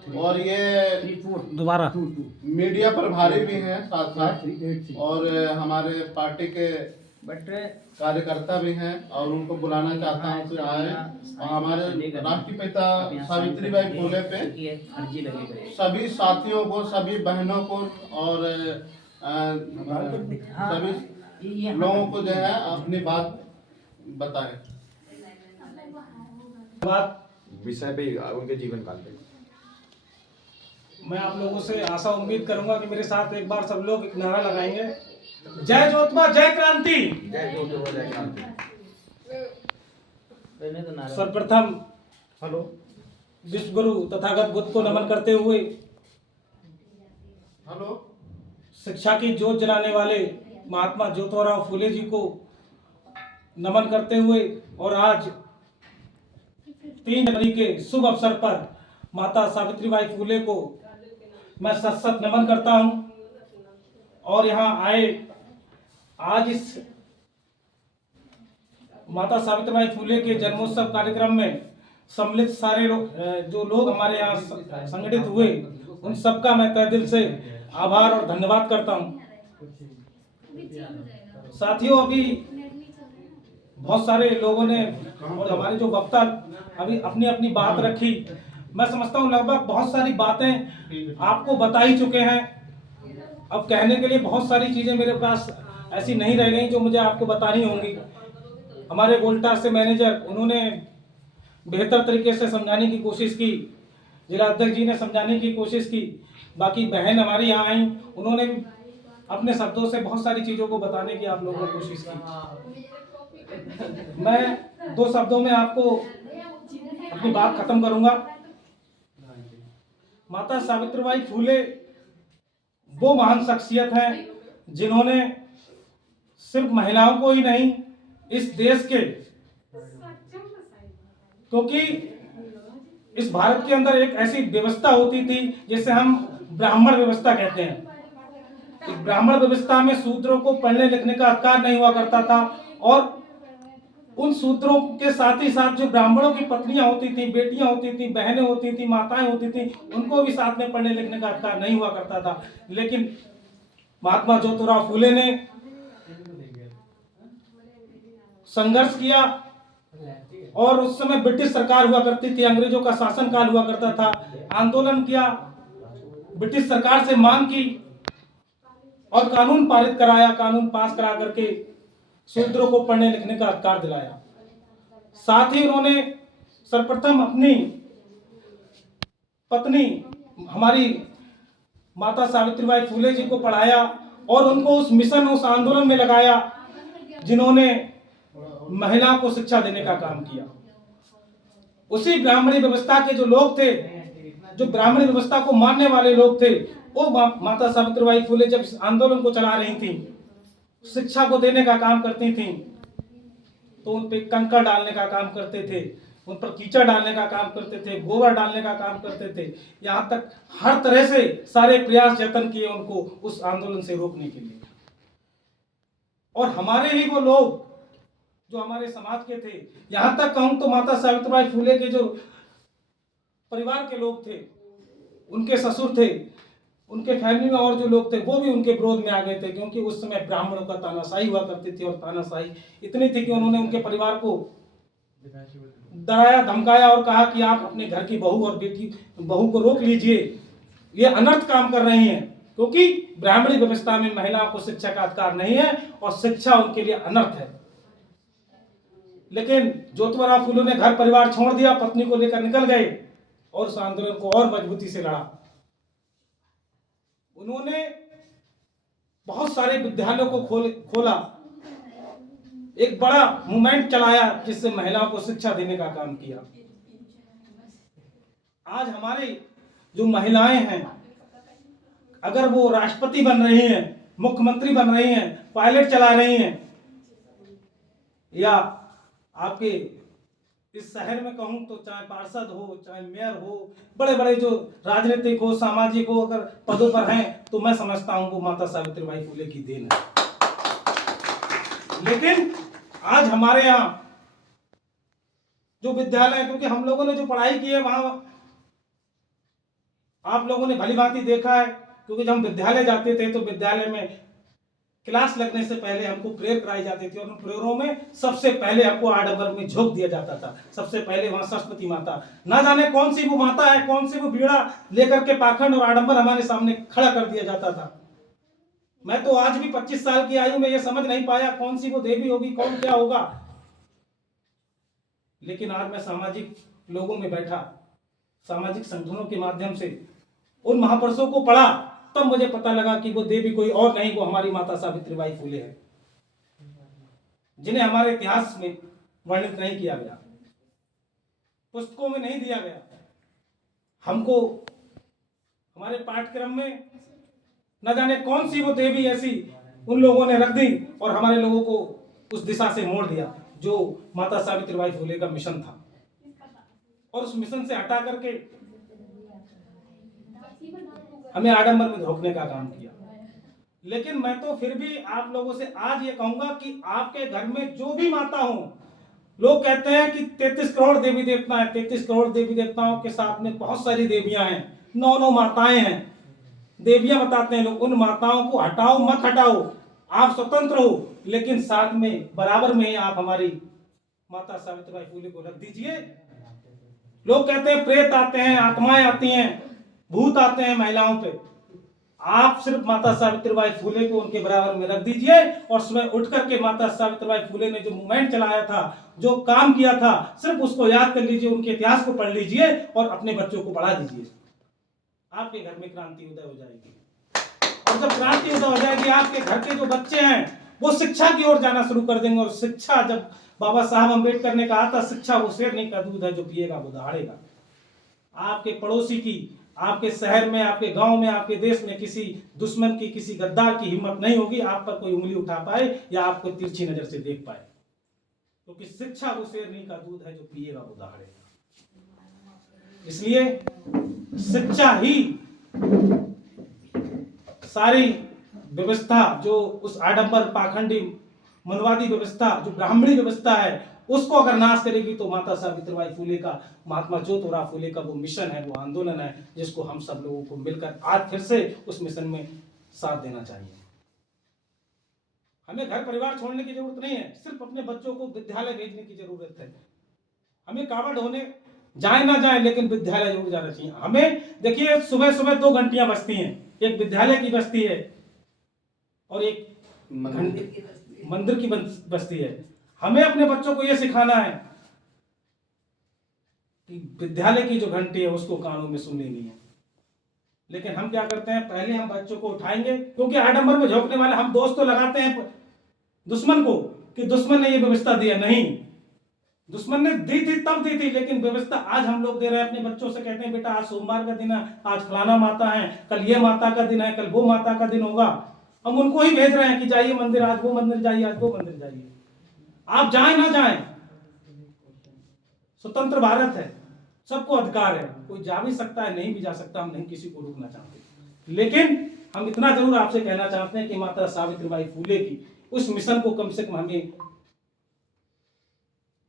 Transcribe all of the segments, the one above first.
और ये दोबारा मीडिया प्रभारी भी हैं साथ साथ, और हमारे पार्टी के कार्यकर्ता भी हैं, और उनको बुलाना चाहता हूँ कि आए और हमारे राष्ट्रपिता सावित्रीबाई फुले पे सभी साथियों को, सभी बहनों को और सभी लोगों को जो है अपनी बात बताएं। विषय पे उनके जीवन काल पे मैं आप लोगों से आशा उम्मीद करूंगा कि मेरे साथ एक बार सब लोग एक नारा लगाएंगे, जय ज्योतिबा जय क्रांति। जय ज्योतिबा जय क्रांति। सर्वप्रथम विश्व गुरु तथागत बुद्ध को नमन करते हुए शिक्षा की जोत जलाने वाले महात्मा ज्योतिराव फुले जी को नमन करते हुए, और आज 3 जनवरी के शुभ अवसर पर माता सावित्रीबाई फुले को मैं सत सत नमन करता हूं। और यहाँ आए आज इस माता सावित्रीबाई फुले के जन्मोत्सव कार्यक्रम में सम्मिलित सारे लोग, जो लोग हमारे यहाँ संगठित हुए, उन सबका मैं तहे दिल से आभार और धन्यवाद करता हूं। साथियों, अभी बहुत सारे लोगों ने और हमारे जो वक्ता अभी अपनी अपनी बात रखी। मैं समझता हूँ लगभग बहुत सारी बातें आपको बता ही चुके हैं। अब कहने के लिए बहुत सारी चीजें मेरे पास ऐसी नहीं रह गई जो मुझे आपको बतानी होंगी। हमारे वोल्टास से मैनेजर, उन्होंने बेहतर तरीके से समझाने की कोशिश की, जिला अध्यक्ष जी ने समझाने की कोशिश की, बाकी बहन हमारी यहाँ आई, उन्होंने भी अपने शब्दों से बहुत सारी चीजों को बताने की आप लोगों ने कोशिश की। मैं 2 शब्दों में आपको अपनी बात खत्म करूंगा। माता सावित्रीबाई फुले वो महान शख्सियत हैं जिन्होंने सिर्फ महिलाओं को ही नहीं, इस देश के, क्योंकि इस भारत के अंदर एक ऐसी व्यवस्था होती थी जिसे हम ब्राह्मण व्यवस्था कहते हैं। इस ब्राह्मण व्यवस्था में शूद्रों को पढ़ने लिखने का अधिकार नहीं हुआ करता था, और उन शूद्रों के साथ ही साथ जो ब्राह्मणों की पत्नियां होती थी, बेटियां होती थी, बहनें होती थी, माताएं होती थी, उनको भी साथ में पढ़ने लिखने का अधिकार नहीं हुआ करता था। लेकिन महात्मा ज्योतिराव फुले ने संघर्ष किया, और उस समय ब्रिटिश सरकार हुआ करती थी, अंग्रेजों का शासन काल हुआ करता था। आंदोलन किया, ब्रिटिश सरकार से मांग की और कानून पारित कराया, कानून पास करा करके शूद्रों को पढ़ने लिखने का अधिकार दिलाया। साथ ही उन्होंने सर्वप्रथम अपनी पत्नी हमारी माता सावित्रीबाई फुले जी को पढ़ाया और उनको उस मिशन, उस आंदोलन में लगाया जिन्होंने महिलाओं को शिक्षा देने का काम किया। उसी ब्राह्मणी व्यवस्था के जो लोग थे, जो ब्राह्मणी व्यवस्था को मानने वाले लोग थे, वो माता सावित्रीबाई फुले जब इस आंदोलन को चला रही थी, शिक्षा को देने का काम करती थी, तो उन पे कंकड़ डालने का काम करते थे, उन पर कीचड़ डालने का काम करते थे, गोबर डालने का काम करते थे, यहाँ तक हर तरह से सारे प्रयास जतन किए उनको उस आंदोलन से रोकने के लिए। और हमारे ही वो लोग जो हमारे समाज के थे, यहाँ तक कहूं तो माता सावित्रीबाई फुले के जो परिवार के लोग थे, उनके ससुर थे, उनके फैमिली में और जो लोग थे, वो भी उनके विरोध में आ गए थे, क्योंकि उस समय ब्राह्मणों का तानाशाही हुआ करती थी, और तानाशाही इतनी थी कि उन्होंने उनके परिवार को डराया, धमकाया और कहा कि आप अपने घर की बहू और बहू को रोक लीजिए, ये अनर्थ काम कर रही हैं, क्योंकि ब्राह्मणी व्यवस्था में महिलाओं को शिक्षा का अधिकार नहीं है और शिक्षा उनके लिए अनर्थ है। लेकिन ज्योतिराव फुले ने घर परिवार छोड़ दिया, पत्नी को लेकर निकल गए और उस आंदोलन को और मजबूती से लड़ा। उन्होंने बहुत सारे विद्यालयों को खोला, एक बड़ा मूवमेंट चलाया जिससे महिलाओं को शिक्षा देने का काम किया। आज हमारी जो महिलाएं हैं, अगर वो राष्ट्रपति बन रही हैं, मुख्यमंत्री बन रही हैं, पायलट चला रही हैं, या आपके इस शहर में कहूं तो चाहे पार्षद हो, चाहे मेयर हो, बड़े बड़े जो राजनीतिक हो, सामाजिक हो, अगर पदों पर हैं, तो मैं समझता हूं वो माता सावित्रीबाई फुले की देन है। लेकिन आज हमारे यहाँ जो विद्यालय, क्योंकि हम लोगों ने जो पढ़ाई की है, वहां आप लोगों ने भली भांति देखा है, क्योंकि जब हम विद्यालय जाते थे तो विद्यालय में क्लास लगने से पहले हमको प्रेयर कराई जाती थी, और उन प्रेयरों में सबसे पहले हमको आडंबर में झोंक दिया जाता था। सबसे पहले वहां सरस्वती माता, ना जाने कौन सी वो माता है, कौन सी वो बीड़ा लेकर के पाखंड और आडंबर हमारे सामने खड़ा कर दिया जाता था। मैं तो आज भी 25 साल की आयु में ये समझ नहीं पाया कौन सी वो देवी होगी, कौन क्या होगा। लेकिन आज मैं सामाजिक लोगों में बैठा, सामाजिक संगठनों के माध्यम से उन महापुरुषों को पढ़ा, तब मुझे पता लगा कि वो देवी कोई और नहीं, वो हमारी माता सावित्रीबाई फुले है, जिन्हें हमारे इतिहास में वर्णित नहीं किया गया, पुस्तकों में नहीं दिया गया। हमको हमारे पाठ्यक्रम में न जाने कौन सी वो देवी ऐसी उन लोगों ने रख दी और हमारे लोगों को उस दिशा से मोड़ दिया जो माता सावित्रीबाई फुले का मिशन था, और उस मिशन से हटा करके हमें आडंबर में धोखने का काम किया। लेकिन मैं तो फिर भी आप लोगों से आज ये कहूंगा कि आपके घर में जो भी माता हो, लोग कहते हैं कि 33 करोड़ देवी देवता हैं, 33 करोड़ देवी देवताओं के साथ में बहुत सारी देवियां हैं, 9 माताएं हैं, देवियां बताते हैं लोग। उन माताओं को हटाओ मत हटाओ, आप स्वतंत्र हो, लेकिन साथ में बराबर में आप हमारी माता सावित्रीबाई फुले को रख दीजिए। लोग कहते हैं प्रेत आते हैं, आत्माएं आती हैं, भूत आते हैं महिलाओं पे, आप सिर्फ माता सावित्रीबाई फुले को उनके बराबर में रख दीजिए, और सुबह उठ करके माता सावित्रीबाई फुले ने जो मूवमेंट चलाया था, जो काम किया था, सिर्फ उसको याद कर लीजिए, उनके इतिहास को पढ़ लीजिए और अपने बच्चों को पढ़ा दीजिए। आपके घर में क्रांति उदय हो जाएगी, और जब क्रांति उदय हो जाएगी, आपके घर के जो बच्चे हैं वो शिक्षा की ओर जाना शुरू कर देंगे। और शिक्षा, जब बाबा साहब अम्बेडकर ने कहा था शिक्षा वो शेर नहीं का दूध है, जो पिएगा वो दहाड़ेगा। आपके पड़ोसी की, आपके शहर में, आपके गांव में, आपके देश में किसी दुश्मन की, किसी गद्दार की हिम्मत नहीं होगी आप पर कोई उंगली उठा पाए या आपको तिरछी नजर से देख पाए, क्योंकि शिक्षा वो शेरनी का दूध है, जो पिएगा वो दहाड़ेगा। इसलिए शिक्षा ही सारी व्यवस्था, जो उस आडंबर, पाखंडी, मनवादी व्यवस्था, जो ब्राह्मणी व्यवस्था है, उसको अगर नाश करेगी, तो माता सावित्रीबाई फुले का, महात्मा ज्योतिराव फुले का वो मिशन है, वो आंदोलन है, जिसको हम सब लोगों को मिलकर आज फिर से उस मिशन में साथ देना चाहिए। हमें घर परिवार छोड़ने की जरूरत नहीं है, सिर्फ अपने बच्चों को विद्यालय भेजने की जरूरत है। हमें कावड़ होने जाए ना जाए, लेकिन विद्यालय जरूर जाना चाहिए। हमें देखिए, सुबह सुबह 2 घंटियां बजती हैं, एक विद्यालय की बजती है और एक मंदिर की बजती है। हमें अपने बच्चों को यह सिखाना है कि विद्यालय की जो घंटी है उसको कानों में सुननी नहीं है। लेकिन हम क्या करते हैं, पहले हम बच्चों को उठाएंगे, क्योंकि आडंबर में झोंकने वाले हम दोस्त तो लगाते हैं दुश्मन को कि दुश्मन ने ये व्यवस्था दिया। नहीं, दुश्मन ने दी थी तब दी थी, लेकिन व्यवस्था आज हम लोग दे रहे हैं। अपने बच्चों से कहते हैं बेटा आज सोमवार का दिन है, आज फलाना माता है, कल ये माता का दिन है, कल वो माता का दिन होगा। हम उनको ही भेज रहे हैं कि जाइए मंदिर, आज वो मंदिर जाइए, आज वो मंदिर जाइए। आप जाए ना जाए, स्वतंत्र भारत है, सबको अधिकार है, कोई जा भी सकता है, नहीं भी जा सकता। हम नहीं किसी को रोकना चाहते, लेकिन हम इतना जरूर आपसे कहना चाहते हैं कि माता सावित्रीबाई फुले की उस मिशन को कम से कम हमें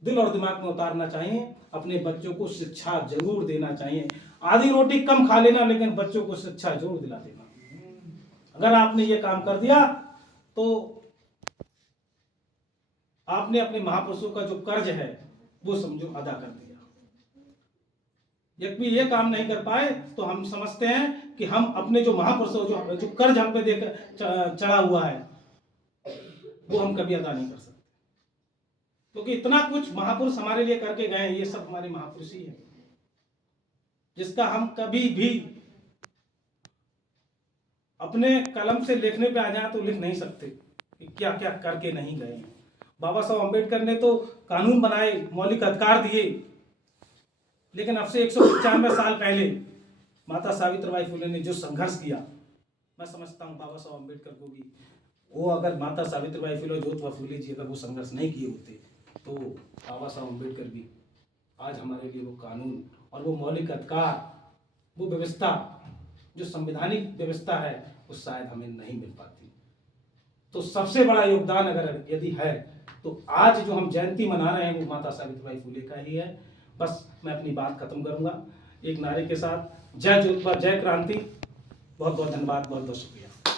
दिल और दिमाग में उतारना चाहिए। अपने बच्चों को शिक्षा जरूर देना चाहिए। आधी रोटी कम खा लेना, लेकिन बच्चों को शिक्षा जरूर दिला देना। अगर आपने ये काम कर दिया तो आपने अपने महापुरुषों का जो कर्ज है वो समझो अदा कर दिया। यदि ये काम नहीं कर पाए तो हम समझते हैं कि हम अपने जो महापुरुषों जो कर्ज हम पे देकर चढ़ा हुआ है वो हम कभी अदा नहीं कर सकते, क्योंकि इतना कुछ महापुरुष हमारे लिए करके गए। ये सब हमारे महापुरुष ही है, जिसका हम कभी भी अपने कलम से लिखने पे आ जाए तो लिख नहीं सकते कि क्या क्या करके नहीं गए। बाबा साहब अम्बेडकर ने तो कानून बनाए, मौलिक अधिकार दिए, लेकिन अब से 195 साल पहले माता सावित्रीबाई फुले ने जो संघर्ष किया, मैं समझता हूँ बाबा साहब अम्बेडकर को भी, वो अगर माता सावित्रीबाई फुले, ज्योतिबा फुले जी अगर वो संघर्ष नहीं किए होते तो बाबा साहब अम्बेडकर भी आज हमारे लिए वो कानून और वो मौलिक अधिकार, वो व्यवस्था जो संवैधानिक व्यवस्था है, वो शायद हमें नहीं मिल पाती। तो सबसे बड़ा योगदान अगर यदि है तो आज जो हम जयंती मना रहे हैं वो माता सावित्रीबाई फुले का ही है। बस मैं अपनी बात खत्म करूंगा एक नारे के साथ। जय ज्योतिबा, जय क्रांति। बहुत बहुत धन्यवाद, बहुत बहुत शुक्रिया।